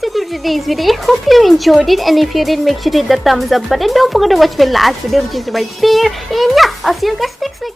that's it for today's video. I hope you enjoyed it, and if you did, make sure to hit the thumbs up button. Don't forget to watch my last video, which is right there. And yeah, I'll see you guys next week.